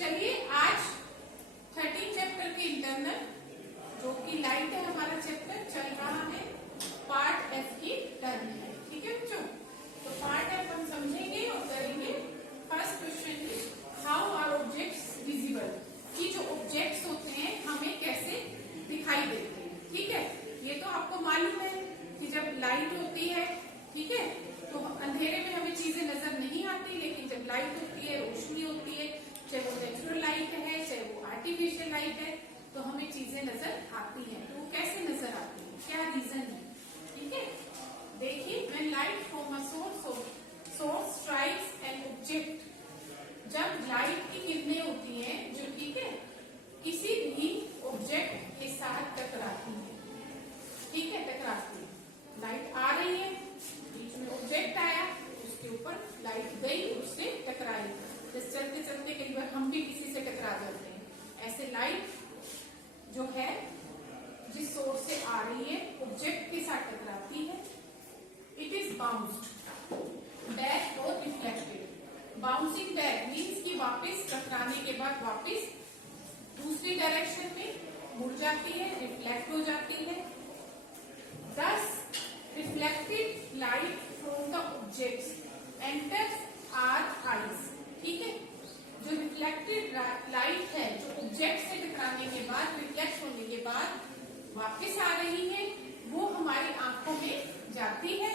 चलिए आज 13 चैप्टर के इंटरनल जो कि लाइट है हमारा चैप्टर चल रहा है, पार्ट एफ की टर्न है। ठीक है बच्चों, तो पार्ट एफ हम समझेंगे और करेंगे। First question is how are objects visible, कि जो ऑब्जेक्ट्स होते हैं हमें कैसे दिखाई देते हैं। ठीक है, ये तो आपको मालूम है कि जब लाइट होती है, ठीक है, तो अंधेरे में हमें चीजें नजर नहीं आती, लेकिन जब लाइट होती है, रोशनी होती है, चाहे वो नेचुरल लाइट है चाहे वो आर्टिफिशियल लाइट है, तो हमें चीजें नजर आती हैं। तो वो कैसे नजर आती है, क्या रीजन है। ठीक है, देखिए when light from a source strikes an object, जब लाइट की किरणें होती हैं जो, ठीक है, किसी भी ऑब्जेक्ट के साथ टकराती है। ठीक है, टकराती है, लाइट आ रही है, बीच में ऑब्जेक्ट आया, उसके ऊपर लाइट गई, उससे टकराई। जैसे चलते चलते कई बार हम भी किसी से टकरा जाते हैं, ऐसे लाइट जो है जिस सोर्स से आ रही है ऑब्जेक्ट के साथ टकराती है। इट इज बाउंस्ड बैक और रिफ्लेक्टेड। बाउंसिंग बैक मीन्स कि वापस टकराने के बाद वापस दूसरी डायरेक्शन में मुड़ जाती है, रिफ्लेक्ट हो जाती है। Thus, reflected light from the objects enters our eyes. ठीक है, जो रिफ्लेक्टेड लाइट है जो ऑब्जेक्ट से टकराने के बाद, रिफ्लेक्ट होने के बाद वापस आ रही है, वो हमारी आंखों में जाती है।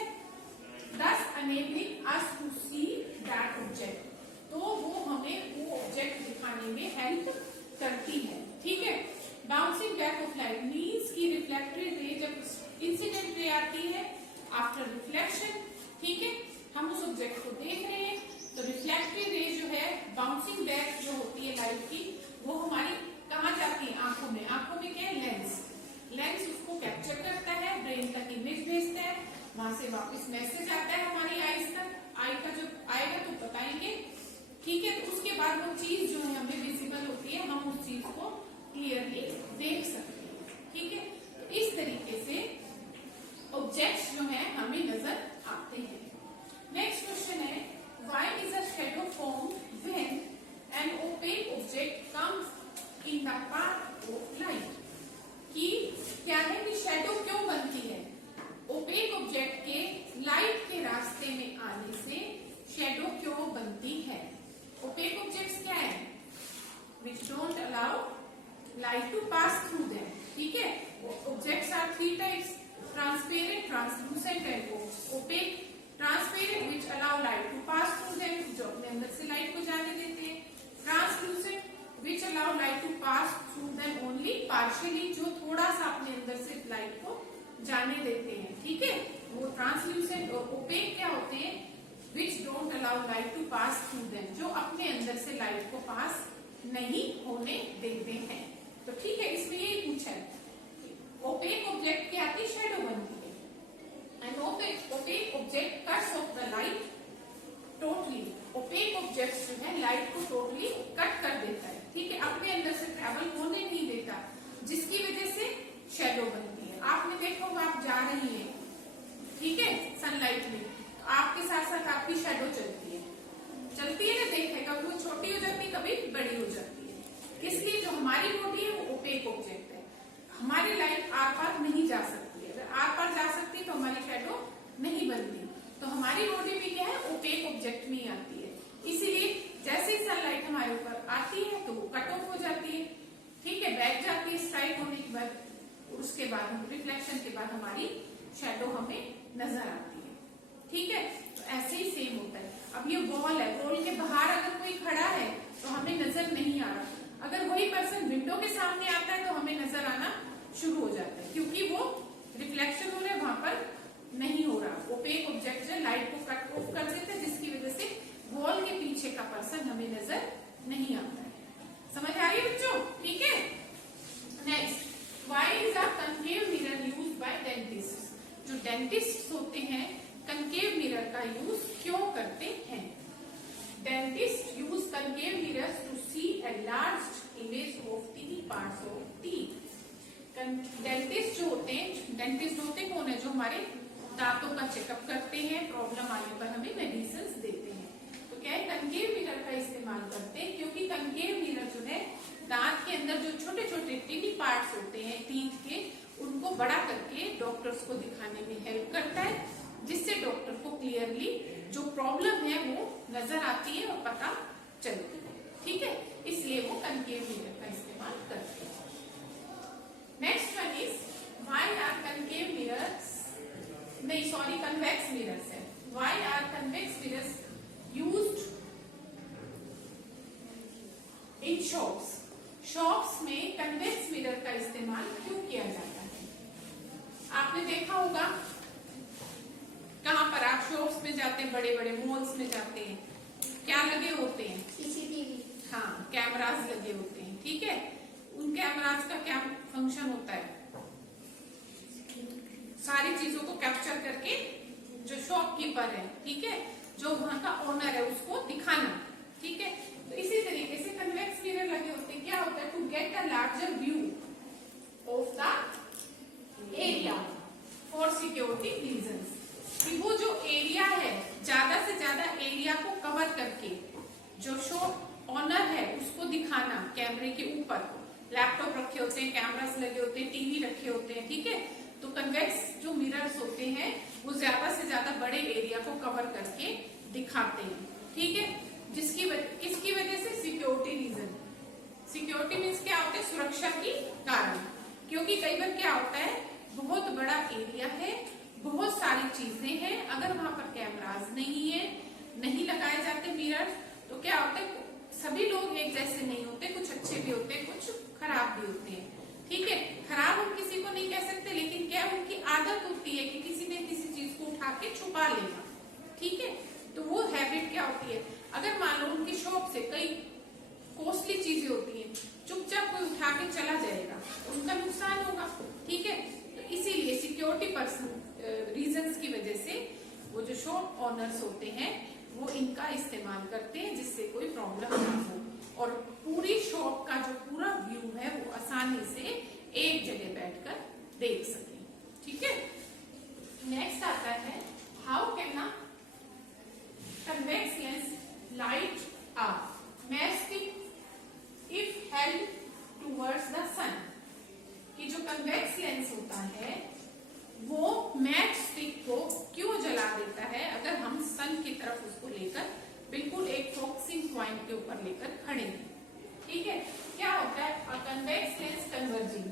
Thus, enabling us to see that object. तो वो हमें वो ऑब्जेक्ट दिखाने में हेल्प करती है। ठीक है, bouncing back of light means की रिफ्लेक्टेड रे जब इंसिडेंट रे आती है आफ्टर रिफ्लेक्शन, ठीक है, हम उस ऑब्जेक्ट को देख रहे हैं, तो रिफ्लेक्टेड रे जो है, बाउंसिंग बैक जो होती है लाइट की, वो हमारी कहाँ जाती है, आंखों में। आंखों में क्या है, लेंस। लेंस उसको कैप्चर करता है, ब्रेन तक इमेज भेजता है, वहां से वापस मैसेज आता है हमारी आईज तक। आई का जो आएगा तो बताएंगे। ठीक है, तो उसके बाद वो चीज जो है हमें विजिबल होती है, हम उस चीज को क्लियरली देख सकते हैं। ठीक है, तो इस तरीके से ऑब्जेक्ट्स जो है हमें नजर आते हैं। नेक्स्ट क्वेश्चन है why is a shadow form when an opaque object comes in the path of light. कि क्या है कि शैडो क्यों बनती है, ओपेक ऑब्जेक्ट के लाइट के रास्ते में आने से शैडो क्यों बनती है। ओपेक ऑब्जेक्ट्स क्या है, which don't allow light to pass through them. ठीक है, objects are three types, transparent, translucent and opaque. Transparent which allow light to pass through them, जो अपने अंदर से लाइट को जाने देते हैं। Translucent which allow light to pass through them only partially, जो थोड़ा सा अपने अंदर से लाइट को जाने देते हैं। ठीक है, वो ट्रांसलूसेंट। और ओपेक क्या होते हैं, which don't allow light to pass through them, जो अपने अंदर से लाइट को पास नहीं होने देते हैं। तो ठीक है, इसमें यही पूछा है, ओपेक ऑब्जेक्ट की आती शैडो बनती है। And opaque object cuts of the light totally. Opaque object जो है लाइट को टोटली कट कर देता है। ठीक है, अपने अंदर से ट्रेवल होने नहीं देता, जिसकी वजह से शैडो बनती है। आपने देखा होगा, आप जा रही हैं, ठीक है, सनलाइट में, तो आपके साथ साथ आपकी शैडो चलती है ना, देखिए कभी वो छोटी हो जाती है, कभी बड़ी हो जाती है। इसलिए जो हमारी बॉडी है वो ओपेक ऑब्जेक्ट है, हमारी लाइट आर पार नहीं जा सकती है। अगर आर पार जा सकती तो हमारी शैडो नहीं बनती। तो हमारी बॉडी भी क्या है, ओपेक ऑब्जेक्ट में आती है। इसीलिए जैसे ही सनलाइट हमारे ऊपर आती है तो वो कट ऑफ हो जाती है। ठीक है, बैठ जाती है स्ट्राइक होने के बाद, उसके बाद हम रिफ्लेक्शन के बाद हमारी शैडो हमें नजर आती है। ठीक है, तो ऐसे ही सेम होता है। अब ये वॉल है, वॉल के बाहर अगर कोई खड़ा है तो हमें नजर नहीं आ रहा, अगर वही पर्सन विंडो के सामने आता है तो हमें नजर आना शुरू हो जाता है, क्योंकि वो रिफ्लेक्शन हो रहा है, वहां पर नहीं हो रहा। ओपेक ऑब्जेक्ट जो लाइट को कट ऑफ कर देते हैं, जिसकी वजह से वॉल के पीछे का पर्सन हमें नजर नहीं आता है। समझ आ रही है बच्चों। ठीक है, next, why is a concave mirror used by dentist. जो डेंटिस्ट होते हैं कनकेव मिरर का यूज क्यों करते हैं। Dentist use concave mirrors to see enlarged image of teeth parts of teeth. Dentist जो होते हैं, डेंटिस्ट होते कौन है, जो हमारे दांतों का चेकअप करते हैं, प्रॉब्लम आने पर हमें मेडिसिन देते हैं। तो क्या है, कनकेव मिरर का इस्तेमाल करते हैं, क्योंकि कनकेव मिरर अंदर जो छोटे छोटे टिनी पार्ट्स होते हैं टीथ के, उनको बड़ा करके डॉक्टर्स को दिखाने में हेल्प करता है, जिससे डॉक्टर को क्लियरली जो प्रॉब्लम है वो नजर आती है और पता चलती है। ठीक है, इसलिए वो कनकेव मिरर का इस्तेमाल करते हैं। Next one is why are concave mirrors, नहीं सॉरी कन्वेक्स मिरर्स है। Why are convex mirrors used in shops, shops में कन्वेक्स मिरर का इस्तेमाल क्यों किया जाता है? आपने देखा होगा कहां पर आप शॉप्स में जाते हैं, बड़े बड़े मॉल्स में जाते हैं, क्या लगे होते हैं? सीसीटीवी। हाँ, कैमरास लगे होते हैं। ठीक है, उन कैमरास का क्या फंक्शन होता है? सारी चीजों को कैप्चर करके जो शॉपकीपर है, ठीक है, जो वहां का ओनर है, उसको दिखाना। ठीक है, तो इसी तरीके से कन्वेक्स मिरर लगे होते हैं। क्या होता है? To get a larger view of the area for security reasons, कि वो जो एरिया है ज्यादा से ज्यादा एरिया को कवर करके जो शॉप ऑनर है उसको दिखाना। कैमरे के ऊपर लैपटॉप रखे होते हैं, कैमरास लगे होते हैं, टीवी रखे होते हैं। ठीक है, तो कन्वेक्स जो मिरर्स होते हैं वो ज्यादा से ज्यादा बड़े एरिया को कवर करके दिखाते हैं। ठीक है, किसकी वजह से? Security reason. सिक्योरिटी मीन्स क्या होता है? सुरक्षा की कारण। क्योंकि कई बार क्या होता है, बहुत बड़ा एरिया है, बहुत सारी चीजें हैं, अगर वहां पर कैमरास नहीं है, नहीं लगाए जाते मिरर, तो क्या होता है, सभी लोग एक जैसे नहीं होते, कुछ अच्छे भी होते हैं, कुछ खराब भी होते हैं। ठीक है, खराब हम किसी को नहीं कह सकते, लेकिन क्या उनकी आदत होती है कि किसी ने किसी चीज को उठा के छुपा लेना। ठीक है, तो वो हैबिट क्या होती है, अगर मान लो उनकी शॉप से कई कॉस्टली चीजें होती हैं, चुपचाप कोई उठा के चला जाएगा, उनका नुकसान होगा। ठीक है, तो इसीलिए सिक्योरिटी पर्सन रीजंस की वजह से वो जो शॉप ऑनर्स होते हैं वो इनका इस्तेमाल करते हैं, जिससे कोई प्रॉब्लम ना हो और पूरी शॉप का जो पूरा व्यू है वो आसानी से एक जगह बैठकर देख सके। ठीक है, नेक्स्ट आता है how can a convex lens light a matchstick if held towards the sun, कि जो कन्वेक्स लेंस होता है वो मैच स्टिक को क्यों जला देता है अगर हम सन की तरफ उसको लेकर बिल्कुल एक फोकसिंग पॉइंट के ऊपर लेकर खड़े हैं। ठीक है, क्या होता है convex lens converging,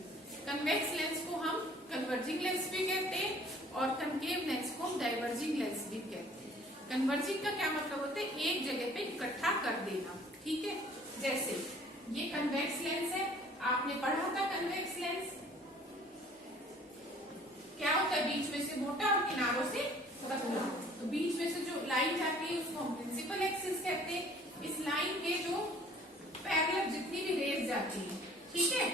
convex lens को हम कन्वर्जिंग लेंस भी कहते हैं और कनकेव लेंस को हम डाइवर्जिंग लेंस भी कहते हैं। कन्वर्जिंग का क्या मतलब होता है? एक जगह पे इकट्ठा कर देना। ठीक है, जैसे ये कन्वेक्स लेंस है, आपने पढ़ा था कन्वेक्स लेंस क्या होता है, बीच में से मोटा और किनारों से पतला, तो बीच में से जो लाइन जाती है उसको हम प्रिंसिपल एक्सिस कहते हैं। इस लाइन के जो पैरेलल जितनी भी रेज जाती है, ठीक है,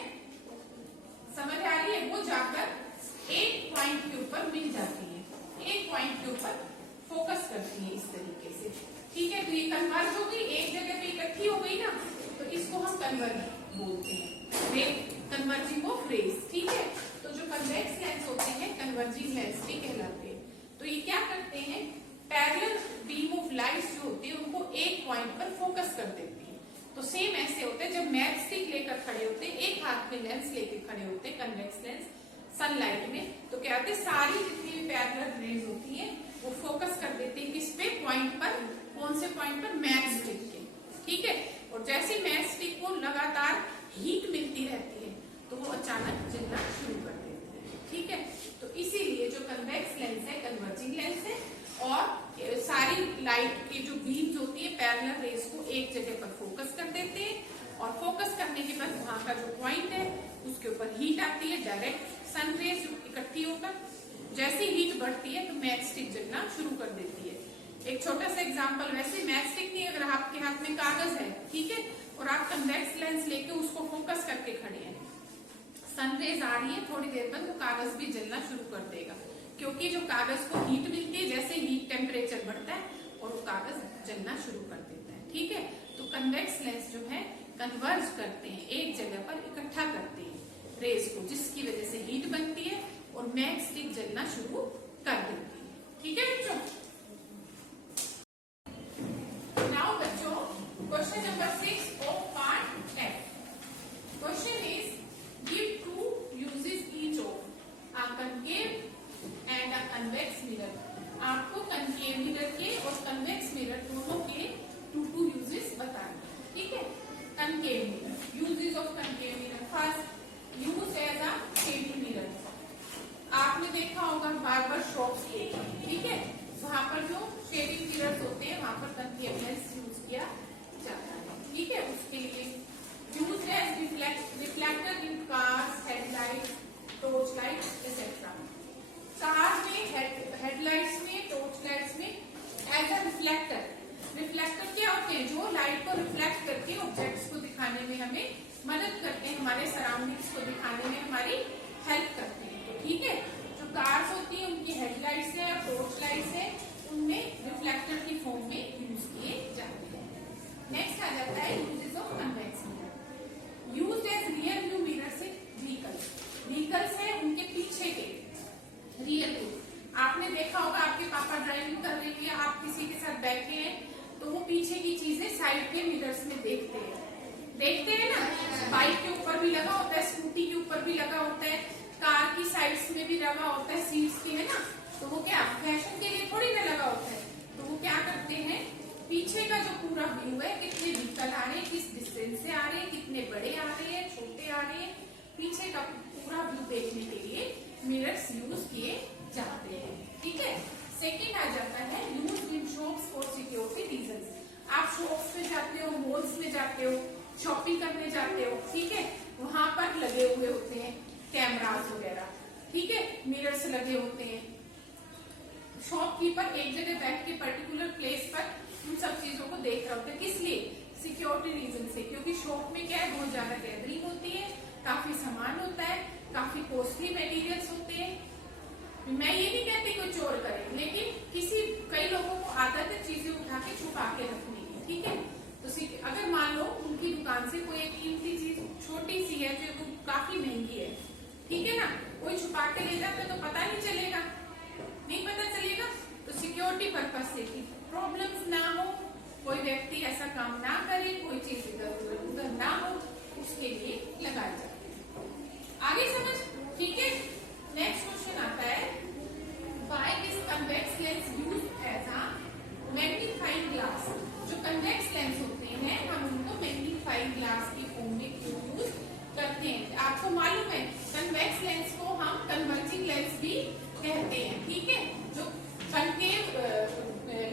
समझ आ रही है, वो जाकर एक पॉइंट के ऊपर मिल जाती है, एक पॉइंट के ऊपर फोकस करती है इस तरीके से। ठीक है, तो ये कन्वर्ज हो गई, एक जगह पे इकट्ठी हो गई ना, तो इसको हम कन्वर्ज बोलते हैं, कन्वर्जिंग ऑफ रेज। ठीक है, तो जो कन्वेक्स लेंस होते हैं कन्वर्जिंग लेंस भी कहलाते हैं। तो ये क्या करते हैं, पैरेलल बीम ऑफ लाइट जो होती है उनको एक पॉइंट पर फोकस कर देती है। तो सेम ऐसे होते हैं, जब मैच स्टिक लेकर खड़े होते हैं, एक हाथ में लेंस लेकर खड़े होते हैं कन्वेक्स लेंस सनलाइट में, तो क्या होते हैं, सारी जितनी भी पैरेलल रेज होती है वो फोकस कर देते हैं किस पे, पॉइंट पर। कौन से पॉइंट पर? मैच स्टिक के। ठीक है, और जैसे मैच स्टिक को लगातार हीट मिलती रहती है तो वो अचानक जलना शुरू कर देती है। ठीक है, तो इसीलिए जो कन्वेक्स लेंस है कन्वर्जिंग लेंस है और सारी लाइट की जो बीम्स होती है पैरेलल रेज को एक जगह पर फोकस कर देते हैं और फोकस करने के बाद वहां का जो पॉइंट है उसके ऊपर हीट आती है, डायरेक्ट सन रेज इकट्ठी होकर जैसे हीट बढ़ती है तो मैच स्टिक जलना शुरू कर देती है। एक छोटा सा एग्जांपल, वैसे मैच स्टिक नहीं, अगर आपके हाथ में कागज है, ठीक है, और आप कन्वेक्स लेंस लेके उसको फोकस करके खड़े हैं, सनरेज आ रही है, थोड़ी देर बाद वो कागज भी जलना शुरू कर देगा, क्योंकि जो कागज को हीट मिलती है, जैसे हीट टेम्परेचर बढ़ता है और वो कागज जलना शुरू कर देता है। ठीक है, तो कन्वेक्स लेंस जो है कन्वर्ज करते हैं, एक जगह पर इकट्ठा करते हैं रेज को, जिसकी वजह से हीट बनती है और मैच स्टिक जलना शुरू कर देती है। ठीक है बच्चों, नाउ बच्चों question number 6 of part F। Question is give two uses each of a concave and a convex mirror. आपको कनकेव मिरर के और कन्वेक्स मिरर दोनों के टू यूजेस बताने, ठीक है। Concave mirror, uses of concave mirror. First, use as a shaving mirror. आपने देखा होगा बार्बर शॉप्स के, ठीक है, वहां पर जो शेडिंग मिरर्स होते हैं वहां पर कनकेव लेंस यूज किया जाता है, ठीक है। उसके लिए use as reflector in cars, headlights, torch lights etcetera. Car में, हेडलाइट्स में, टॉर्च लाइट्स में एज अ रिफ्लेक्टर। रिफ्लेक्टर क्या होते हैं? जो लाइट को रिफ्लेक्ट करके ऑब्जेक्ट्स को दिखाने में हमें मदद करते हैं, हमारे सराउंडिंग्स को दिखाने में हमारी हेल्प करते हैं, ठीक है। जो कार्स होती है उनकी हेडलाइट्स है और टॉर्च लाइट्स है, उनमें रिफ्लेक्टर की फॉर्म में यूज किए जाते हैं। नेक्स्ट आ जाता है uses of convex mirror. Used as rear view mirrors in vehicles. Vehicles है उनके पीछे के रियर व्यू। आपने देखा होगा आपके पापा ड्राइविंग कर रही है, आप किसी के साथ बैठे हैं तो वो पीछे की चीजें साइड के मिरर्स में देखते हैं ना। बाइक के ऊपर भी लगा होता है, स्कूटी के ऊपर भी लगा होता है, कार की साइड्स में भी लगा होता है, सीट्स के, है ना। तो वो क्या फैशन के लिए थोड़ी ना लगा होता है, तो वो क्या करते हैं, पीछे का जो पूरा व्यू है, कितने व्हीकल आ रहे हैं, किस डिस्टेंस से आ रहे हैं, कितने बड़े आ रहे हैं, छोटे आ रहे हैं, पीछे का पूरा व्यू देखने के लिए मिरर्स यूज किए जाते हैं, ठीक है। सेकेंड आ जाता है use in shops for security reasons. आप शॉप्स में जाते हो, मॉल्स में जाते हो, शॉपिंग करने जाते हो, ठीक है, वहां पर लगे हुए होते हैं कैमरास वगैरह, ठीक है, मिरर्स लगे होते हैं। शॉपकीपर एक जगह बैठ के पर्टिकुलर प्लेस पर उन सब चीजों को देख रहे होते हैं, किस लिए? सिक्योरिटी रीजन से, क्योंकि शॉप में क्या है, बहुत ज्यादा गैदरिंग होती है, काफी सामान होता है, काफी कॉस्टली मटेरियल्स होते हैं। मैं ये नहीं कहती कोई चोर करे, लेकिन कई लोगों को आदत है चीजें उठा के छुपा के रखने की, ठीक है। तो अगर मान लो उनकी दुकान से कोई एक कीमती चीज छोटी सी है जो काफी महंगी है, ठीक है ना, कोई छुपा के ले जाता तो पता नहीं चलेगा, तो सिक्योरिटी पर्पज से कि प्रॉब्लम्स ना हो, कोई व्यक्ति ऐसा काम ना करे, कोई चीज इधर उधर ना हो, उसके लिए लगाए जाते हैं। आगे समझ, ठीक है। नेक्स्ट क्वेश्चन आता है why is convex lens used as a magnifying glass. जो कन्वेक्स लेंस होते हैं हम उनको मैग्नीफाइंग ग्लास की फॉर्म में क्यों यूज करते हैं? आपको मालूम है कन्वेक्स लेंस को हम कन्वर्जिंग लेंस भी कहते हैं, ठीक है। जो कनकेव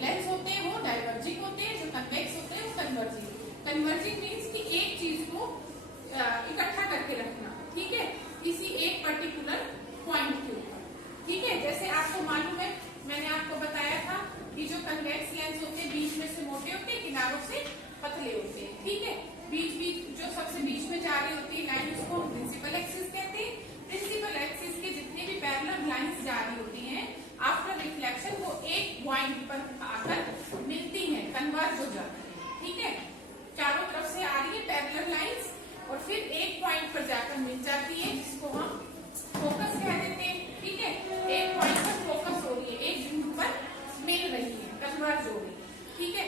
लेंस होते हैं वो डाइवर्जिंग होते हैं, जो कन्वेक्स होते हैं वो कन्वर्जिंग। कन्वर्जिंग मीन्स कि एक चीज को इकट्ठा करके रखना, ठीक है, किसी एक पर्टिकुलर पॉइंट के ऊपर, ठीक है। जैसे आपको मालूम है, मैंने आपको बताया था कि जो कन्वेक्स लेंस होते हैं बीच में से मोटे होते हैं, किनारों से पतले होते हैं, ठीक है। बीच जो सबसे बीच में जा रही होती है लाइन, उसको प्रिंसिपल एक्सिस कहते हैं। प्रिंसिपल एक्सिस के जितने भी पैरेलल लाइंस जा रही होती हैं, आफ्टर रिफ्लेक्शन वो एक पॉइंट पर आकर मिलती हैं, कन्वर्ज हो जाती है, ठीक है। चारों तरफ से आ रही है पैरेलल लाइंस और फिर एक पॉइंट पर जाकर मिल जाती है, जिसको हम फोकस कह देते हैं, ठीक है। एक पॉइंट पर फोकस हो रही है, एक बिंदु पर मिल रही है, कन्वर्ज हो रही है, ठीक है।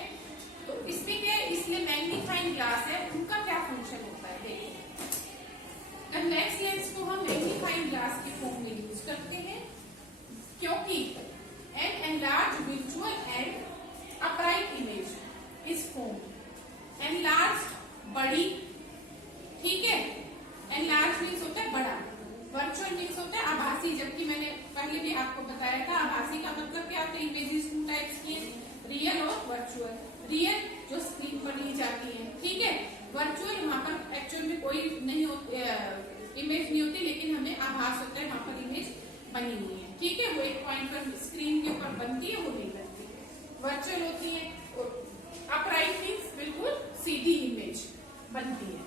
तो इसमें क्या है, इसलिए मैग्नीफाइंग ग्लास है, उनका क्या फंक्शन होता है, देखिए। कन्वेक्स लेंस को हम मैग्नीफाइंग ग्लास की फॉर्म में यूज करते हैं, क्योंकि an enlarge visual and upright image is form. Enlarge बड़ी, ठीक है, एनलार्ज मीन्स होता है बड़ा, वर्चुअल मीन्स होता है आभासी, जबकि मैंने पहले भी आपको बताया था आभासी का मतलब क्या होता है, इमेजेस टू टाइप्स की, रियल और वर्चुअल। रियल जो स्क्रीन पर ली जाती है, ठीक है। वर्चुअल वहां पर एक्चुअल में कोई नहीं होती, इमेज नहीं होती, लेकिन हमें आभास होता है वहां पर इमेज बनी हुई है, ठीक है। वो एक पॉइंट पर स्क्रीन के ऊपर बनती है, वो नहीं बनती है, वर्चुअल होती है। अपराइट मीन्स बिल्कुल सीधी इमेज बनती है।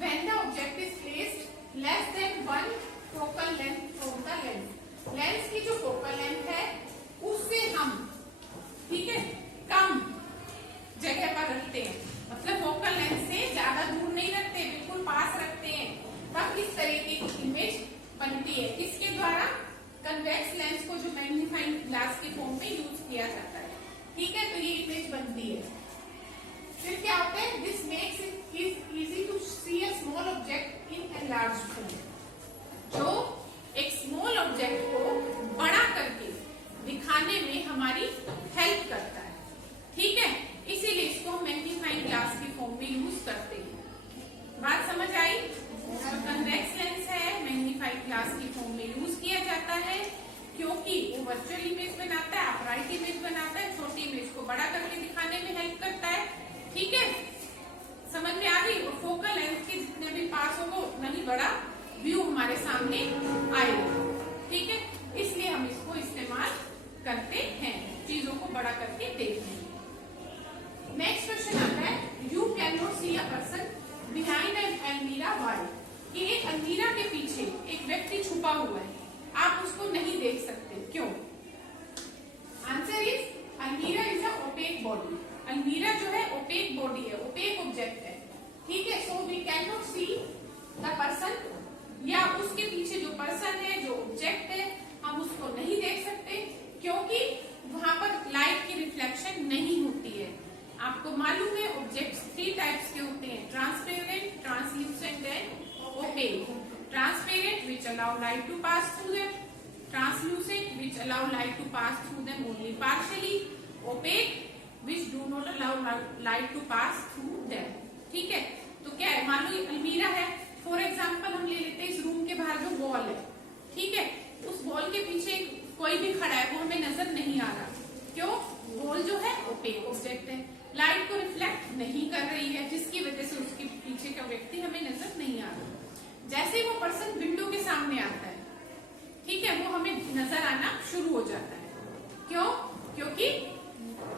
When the object is placed less than one focal length from the lens, lens की जो फोकल लेंथ है उससे हम, ठीक है, कम जगह पर रखते हैं, मतलब फोकल लेंथ से ज्यादा दूर नहीं रखते, बिल्कुल पास रखते हैं, तब इस तरीके की इमेज बनती है। इसके द्वारा कन्वेक्स लेंस को जो मैग्नीफाइंग ग्लास की फॉर्म में यूज किया जाता है, ठीक है। तो ये इमेज बनती है। फिर क्या होता है, this makes it easy to see a small ठीक है, समझ में आ गई। और फोकल लेंथ के जितने भी पास होगा उतना ही बड़ा व्यू हमारे सामने आएगा, ठीक है। इसलिए हम इसको इस्तेमाल करते हैं, चीजों को बड़ा करके देखने में। नेक्स्ट क्वेश्चन आता है, you can not see a person behind an almirah why, कि एक अलमीरा के पीछे एक व्यक्ति छुपा हुआ है, आप उसको नहीं देख सकते, क्यों? Answer is almirah is a opaque body. अलमीरा जो है ओपेक बॉडी है, ओपेक ऑब्जेक्ट है, ठीक है। So we can not see the person, या उसके पीछे जो पर्सन है, जो ऑब्जेक्ट है, हम उसको नहीं देख सकते, क्योंकि वहां पर लाइट की रिफ्लेक्शन नहीं होती है। आपको मालूम है ऑब्जेक्ट्स 3 टाइप्स के होते हैं, transparent, translucent and opaque. Transparent which allow light to pass through them, translucent which allow light to pass through them only partially, opaque which do not allow light to pass through them, ठीक है। तो क्या है, मान लो अलमीरा है, for example हम ले लेते हैं इस रूम के बाहर जो वॉल है, ठीक है, उस वॉल के पीछे कोई भी खड़ा है, वो हमें नजर नहीं आ रहा, क्यों? वॉल जो है ओपेक ऑब्जेक्ट है, लाइट को रिफ्लेक्ट नहीं कर रही है, जिसकी वजह से उसके पीछे का व्यक्ति हमें नजर नहीं आ रहा। जैसे वो पर्सन विंडो के सामने आता है, ठीक है, वो हमें नजर आना शुरू हो जाता है, क्यों? क्योंकि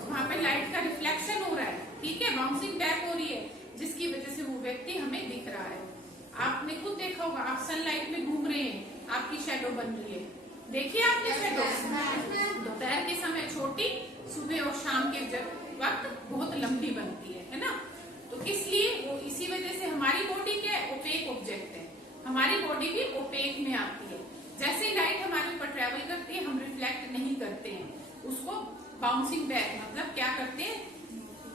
वहां पे लाइट का रिफ्लेक्शन हो रहा है, ठीक है, बाउंसिंग बैक हो रही है, जिसकी वजह से वो व्यक्ति हमें दिख रहा है। आपने खुद देखा होगा, आप सनलाइट में घूम रहे हैं, आपकी शैडो बन रही है, देखिए आपने शैडो, दोपहर के समय छोटी, सुबह और शाम के वक्त बहुत लंबी बनती है ना। तो इसलिए वो इसी वजह से हमारी बॉडी क्या है, ओपेक ऑब्जेक्ट है, हमारी बॉडी भी ओपेक में आती है। जैसे लाइट हमारे ऊपर ट्रेवल करती है, हम रिफ्लेक्ट नहीं करते हैं, उसको बाउंसिंग बैक मतलब क्या करते हैं,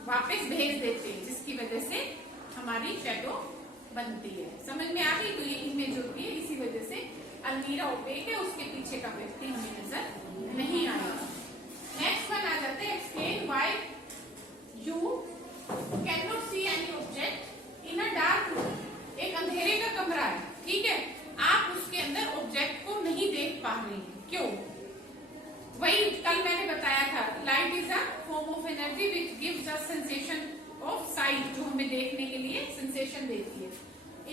वापस भेज देते हैं, जिसकी वजह से हमारी शैडो बनती है। समझ में आ गई? तो ये इमेज होती है, इसी वजह से अलमीरा ओपेक है, उसके पीछे का व्यक्ति हमें नजर नहीं आएगा। नेक्स्ट वन आ जाते हैं, explain why you can not see any object in a dark room. एक अंधेरे का कमरा है, ठीक है, आप उसके अंदर ऑब्जेक्ट को नहीं देख पा रहे हैं, क्यों? वही कल मैंने बताया था, light is a form of energy which gives us sensation of site, जो हमें देखने के लिए सेंसेशन देती है।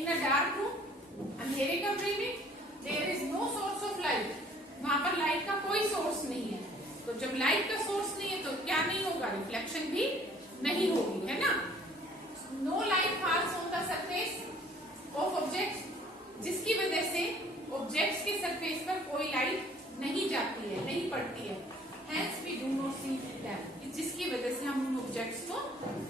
इन अ डार्क रूम, अंधेरे कमरे में, there is no source of light, वहां पर लाइट का कोई सोर्स नहीं है। तो जब लाइट का सोर्स नहीं है तो क्या नहीं होगा, रिफ्लेक्शन भी नहीं होगी, है ना। No light falls on the surface of objects, जिसकी वजह से ऑब्जेक्ट्स के सरफेस पर कोई लाइट नहीं जाती है, नहीं पड़ती है। Hence we do not see them, जिसकी वजह से हम उन ऑब्जेक्ट्स को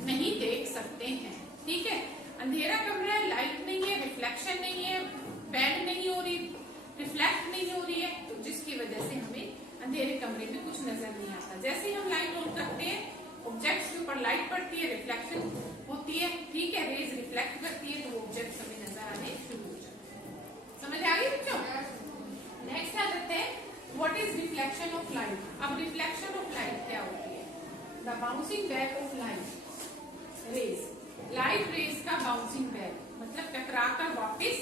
नहीं देख सकते हैं, ठीक है। अंधेरा कमरा है, लाइट नहीं है, रिफ्लेक्शन नहीं है, बेंड नहीं हो रही, रिफ्लेक्ट नहीं हो रही है, तो जिसकी वजह से हमें अंधेरे कमरे में कुछ नजर नहीं आता। जैसे ही हम लाइट ऑन करते हैं, ऑब्जेक्ट्स के ऊपर लाइट पड़ती है, रिफ्लेक्शन होती है, ठीक है, रेज रिफ्लेक्ट करती है, तो वो ऑब्जेक्ट्स हमें नजर आने शुरू हो जाते हैं। समझ आ गई बच्चों? नेक्स्ट आ जाते हैं, what is reflection of light. अब रिफ्लेक्शन ऑफ लाइट क्या होती है? The bouncing back of light rays, light rays का बाउंसिंग बैक मतलब टकरा कर वापिस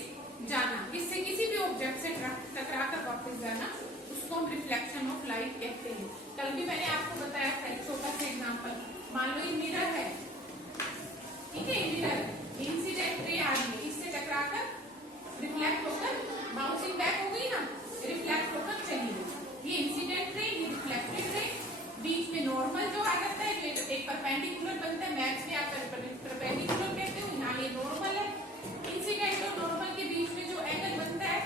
जाना, किससे, किसी भी ऑब्जेक्ट से टकरा कर वापिस जाना, उसको हम रिफ्लेक्शन ऑफ लाइट कहते हैं। कल भी मैंने आपको बताया था एक छोटा सा एग्जांपल, मान लो ये मिरर है, ठीक है, मिरर इंसिडेंट रे आ रही है, इससे टकरा कर रिफ्लेक्ट होकर बाउंसिंग बैक हो गई ना, रिफ्लेक्ट होकर चली गई। ये इंसिडेंट रे, ये रिफ्लेक्टेड रे, बीच में नॉर्मल जो आ जाता है, जो एक परपेंडिकुलर बनता है, मैथ्स में आप परपेंडिकुलर कहते हो, यहाँ ये नॉर्मल है। इंसिडेंट और नॉर्मल के बीच में जो एंगल बनता है,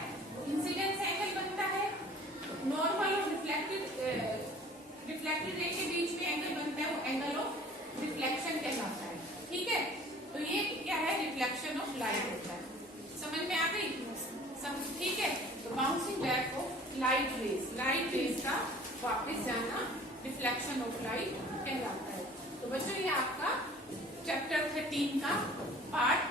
इंसिडेंस एंगल बनता है। नॉर्मल और रिफ्लेक्टेड रे के बीच में एंगल बनता है, वो एंगल ऑफ रिफ्लेक्शन कहलाता है, ठीक है। तो ये क्या है, रिफ्लेक्शन ऑफ लाइट होता है। समझ में आ गई? ठीक है। तो bouncing back of light rays का वापस जाना रिफ्लेक्शन ऑफ लाइट कहलाता है। तो बच्चों ये आपका चैप्टर 13 का पार्ट